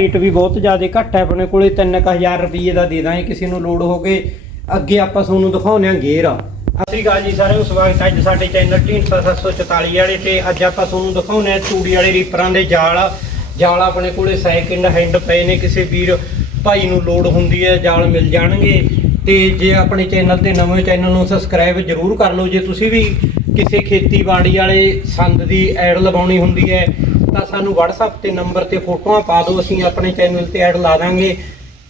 Rate ਵੀ ਬਹੁਤ ਜ਼ਿਆਦਾ ਘੱਟ ਹੈ, ਆਪਣੇ ਕੋਲੇ 3000 ਰੁਪਏ ਦਾ ਦੇ ਦਾਂਗੇ, ਕਿਸੇ ਨੂੰ ਲੋਡ ਹੋਗੇ ਅੱਗੇ ਆਪਾਂ ਤੁਹਾਨੂੰ ਦਿਖਾਉਂਦੇ ਹਾਂ ਗੇਅਰ। ਸਤਿ ਸ਼੍ਰੀ ਅਕਾਲ ਜੀ ਸਾਰਿਆਂ ਨੂੰ, ਸਵਾਗਤ ਹੈ ਅੱਜ ਸਾਡੇ ਚੈਨਲ 3744 ਵਾਲੇ ਤੇ ਅੱਜ ਆਪਾਂ ਤੁਹਾਨੂੰ ਦਿਖਾਉਂਦੇ ਹਾਂ ਤੂੜੀ ਵਾਲੇ ਰੀਪਰਾਂ ਦੇ ਜਾਲ। ਜਾਲ ਆਪਣੇ ਕੋਲੇ ਸੈਕਿੰਡ ਹੈਂਡ ਪਏ ਨੇ, ਕਿਸੇ ਵੀਰ ਭਾਈ ਨੂੰ ਲੋੜ ਹੁੰਦੀ ਹੈ, ਜਾਲ ਮਿਲ ਜਾਣਗੇ। ਤੇ ਜੇ ਆਪਣੇ ਚੈਨਲ ਤੇ ਨਵੇਂ ਚੈਨਲ ਨੂੰ ਸਬਸਕ੍ਰਾਈਬ ਜਰੂਰ ਕਰ ਲਓ, ਜੇ ਤੁਸੀਂ ਵੀ ਕਿਸੇ ਖੇਤੀਬਾੜੀ ਵਾਲੇ ਸੰਦ ਦੀ ਐਡ ਲਗਾਉਣੀ ਹੁੰਦੀ ਹੈ ਤਾਂ ਸਾਨੂੰ WhatsApp ਤੇ ਨੰਬਰ ਤੇ ਫੋਟੋਆਂ ਪਾ ਦਿਓ, ਅਸੀਂ ਆਪਣੇ ਚੈਨਲ ਤੇ ਐਡ ਲਾ ਦਾਂਗੇ।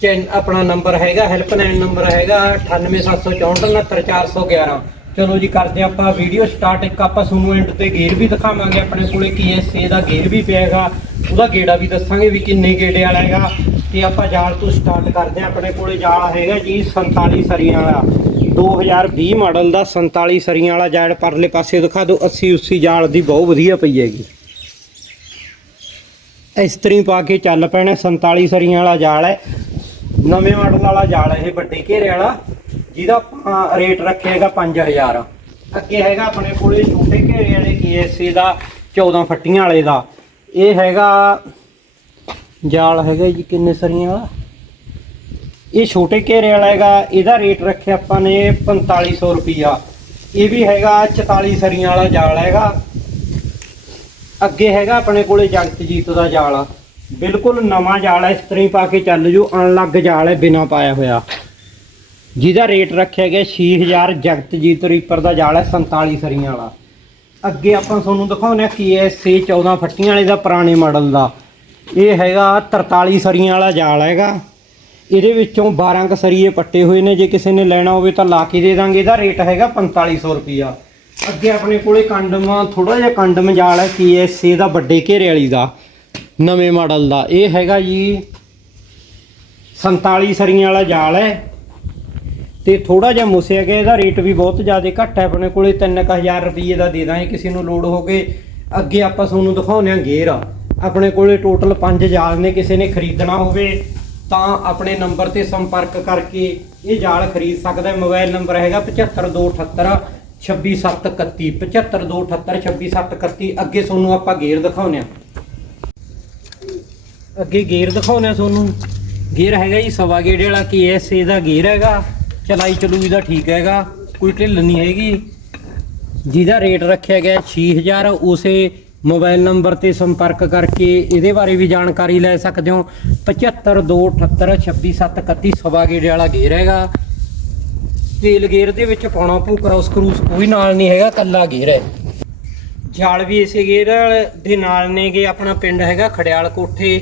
ਚੈਨ ਆਪਣਾ ਨੰਬਰ ਹੈਗਾ ਹੈਲਪਲਾਈਨ ਨੰਬਰ ਹੈਗਾ 9874469411 ਚਲੋ ਜੀ, ਕਰਦੇ ਹਾਂ ਆਪਾਂ ਵੀਡੀਓ ਸਟਾਰਟ ਇੱਕ ਆਪਾਂ ਤੁਹਾਨੂੰ ਐਂਡ ਤੇ ਗੇਅਰ ਵੀ ਦਿਖਾਵਾਂਗੇ, ਆਪਣੇ ਕੋਲੇ KSA ਦਾ ਗੇਅਰ ਵੀ ਪਿਆ ਹੈਗਾ। ਉਹਦਾ ਗੇੜਾ ਵੀ ਦੱਸਾਂਗੇ ਵੀ ਕਿੰਨੇ ਗੇੜੇ ਵਾਲਾ ਹੈਗਾ। ਤੇ ਆਪਾਂ ਜਾਲ ਤੋਂ ਸਟਾਰਟ ਕਰਦੇ ਹਾਂ, ਆਪਣੇ ਕੋਲੇ ਜਾਲ ਹੈਗਾ ਜੀ 47 ਸਰੀਆਂ ਵਾਲਾ। 2020 ਮਾਡਲ ਦਾ 47 ਸਰੀਆਂ ਵਾਲਾ ਜਾਲ ਪਰਲੇ ਪਾਸੇ ਦਿਖਾ ਦਿਓ 80 80 ਜਾਲ ਦੀ ਬਹੁਤ ਵਧੀਆ ਪਈ ਹੈਗੀ। ਇਸਤਰੀ ਪਾ ਕੇ ਚੱਲ ਪੈਣਾ 47 ਸਰੀਆਂ ਵਾਲਾ ਜਾਲ ਹੈ। ਨਵੇਂ ਮਾਡਲ ਵਾਲਾ ਜਾਲ ਹੈ ਇਹ ਵੱਡੇ ਘੇਰੇ ਵਾਲਾ, ਜਿਹਦਾ ਰੇਟ ਰੱਖਿਆ ਹੈਗਾ 5000 ਅੱਗੇ ਹੈਗਾ ਆਪਣੇ ਕੋਲੇ ਛੋਟੇ ਘੇਰੇ ਵਾਲੇ KSA ਦਾ 14 ਫੱਟੀਆਂ ਵਾਲੇ ਦਾ। ਇਹ ਹੈਗਾ, ਜਾਲ ਹੈਗਾ ਜੀ ਕਿੰਨੇ ਸਰੀਆਂ ਵਾਲਾ? ਇਹ ਛੋਟੇ ਘੇਰੇ ਵਾਲਾ ਹੈਗਾ, ਇਹਦਾ ਰੇਟ ਰੱਖਿਆ ਆਪਾਂ ਨੇ 4500 ਰੁਪਿਆ ਇਹ ਵੀ ਹੈਗਾ 44 ਸਰੀਆਂ ਵਾਲਾ ਜਾਲ ਹੈਗਾ। ਅੱਗੇ ਹੈਗਾ ਆਪਣੇ ਕੋਲੇ ਜਗਤਜੀਤ ਦਾ ਜਾਲ। ਬਿਲਕੁਲ ਨਵਾਂ ਜਾਲ ਹੈ, ਇਸ ਤਰ੍ਹਾਂ ਹੀ ਪਾ ਕੇ ਚੱਲ ਜੂ ਅਨਲੱਗ ਜਾਲ ਹੈ, ਬਿਨਾ ਪਾਇਆ ਹੋਇਆ। ਜਿਹਦਾ ਰੇਟ ਰੱਖਿਆ ਗਿਆ 6000 ਜਗਤਜੀਤ ਰੀਪਰ ਦਾ ਜਾਲ ਹੈ 47 ਸਰੀਆਂ ਵਾਲਾ। ਅੱਗੇ ਆਪਾਂ ਤੁਹਾਨੂੰ ਦਿਖਾਉਂਦੇ ਹਾਂ KSA 14 ਫੱਟੀਆਂ ਵਾਲੇ ਦਾ ਪੁਰਾਣੇ ਮਾਡਲ ਦਾ। ਇਹ ਹੈਗਾ 43 ਸਰੀਆਂ ਵਾਲਾ ਜਾਲ ਹੈਗਾ। ਇਹਦੇ ਵਿੱਚੋਂ 12 ਕ ਸਰੀਏ ਪੱਟੇ ਹੋਏ ਨੇ, ਜੇ ਕਿਸੇ ਨੇ ਲੈਣਾ ਹੋਵੇ ਤਾਂ ਲਾ ਕੇ ਦੇ ਦਾਂਗੇ। ਇਹਦਾ ਰੇਟ ਹੈਗਾ 4500 ਰੁਪਿਆ ਅੱਗੇ ਆਪਣੇ ਕੋਲੇ ਕੰਡਮ ਥੋੜਾ ਜਿਹਾ ਕੰਡਮ ਜਾਲ ਹੈ KSA ਦਾ, ਵੱਡੇ ਘੇਰੇ ਵਾਲੀ ਦਾ, ਨਵੇਂ ਮਾਡਲ ਦਾ। ਇਹ ਹੈਗਾ ਜੀ 47 ਸਰੀਆਂ ਵਾਲਾ ਜਾਲ ਹੈ। ਤੇ ਥੋੜਾ ਜਿਹਾ ਮੁਸਿਆ ਗਿਆ ਇਹਦਾ ਰੇਟ ਵੀ ਬਹੁਤ ਜ਼ਿਆਦਾ ਘੱਟ ਹੈ। ਆਪਣੇ ਕੋਲੇ 3000 ਰੁਪਏ ਦਾ ਦੇ ਦਾਂਗੇ, ਕਿਸੇ ਨੂੰ ਲੋਡ ਹੋਗੇ ਅੱਗੇ ਆਪਾਂ ਤੁਹਾਨੂੰ ਦਿਖਾਉਂਦੇ ਹਾਂ ਗੇਅਰ ਆਪਣੇ ਕੋਲੇ ਟੋਟਲ 5 ਜਾਲ ਨੇ, ਕਿਸੇ ਨੇ ਖਰੀਦਣਾ ਹੋਵੇ ਤਾਂ ਆਪਣੇ ਨੰਬਰ ਤੇ ਸੰਪਰਕ ਕਰਕੇ ਇਹ ਜਾਲ ਖਰੀਦ ਸਕਦਾ ਹੈ। ਮੋਬਾਈਲ ਨੰਬਰ ਹੈਗਾ 75278 26731 75278 26731 ਅੱਗੇ ਤੁਹਾਨੂੰ ਆਪਾਂ ਗੇਅਰ ਦਿਖਾਉਂਦੇ ਹਾਂ। ਅੱਗੇ ਗੇਅਰ ਦਿਖਾਉਂਦੇ ਹਾਂ ਤੁਹਾਨੂੰ ਗੇਅਰ ਹੈਗਾ ਜੀ ਸਵਾ ਗੇੜੇ ਵਾਲਾ KSA ਦਾ ਗੇਅਰ ਹੈਗਾ। ਚਲਾਈ ਚਲੂਈ ਦਾ ਠੀਕ ਹੈਗਾ, ਕੋਈ ਢਿੱਲ ਨਹੀਂ ਹੈਗੀ। ਜਿਹਦਾ ਰੇਟ ਰੱਖਿਆ ਗਿਆ 6000 ਉਸੇ ਮੋਬਾਈਲ ਨੰਬਰ ਤੇ ਸੰਪਰਕ ਕਰਕੇ ਇਹਦੇ ਬਾਰੇ ਵੀ ਜਾਣਕਾਰੀ ਲੈ ਸਕਦੇ ਹੋ। 7528826731 ਸਵਾ ਗੇੜੇ ਵਾਲਾ ਗੇਅਰ ਹੈਗਾ। ਤੇਲ ਗੇਅਰ ਦੇ ਵਿੱਚ ਪਾਉਣਾ ਪੂ ਕ੍ਰੋਸ ਕਰੂਸ ਕੋਈ ਨਾਲ ਨਹੀਂ ਹੈਗਾ, ਕੱਲਾ ਗੇਅਰ ਹੈ। ਜਾਲ ਵੀ ਇਸੇ ਗੇਅਰ ਦੇ ਨਾਲ ਨੇਗੇ, ਆਪਣਾ ਪਿੰਡ ਹੈਗਾ ਖੜਿਆਲ ਕੋਠੇ,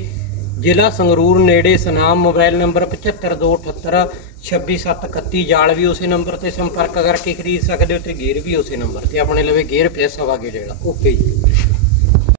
ਜ਼ਿਲ੍ਹਾ ਸੰਗਰੂਰ ਨੇੜੇ ਸਨਾਮ ਮੋਬਾਈਲ ਨੰਬਰ 752882 26731 ਜਾਲ ਵੀ ਉਸੇ ਨੰਬਰ ਤੇ ਸੰਪਰਕ ਕਰਕੇ ਖਰੀਦ ਸਕਦੇ ਹੋ ਤੇ ਗੇਅਰ ਵੀ ਉਸੇ ਨੰਬਰ ਤੇ, ਆਪਣੇ ਲਵੇ ਗੇਅਰ ਪਿਆ ਸਵਾ ਗੇੜੇ ਵਾਲਾ ਓਕੇ ਜੀ।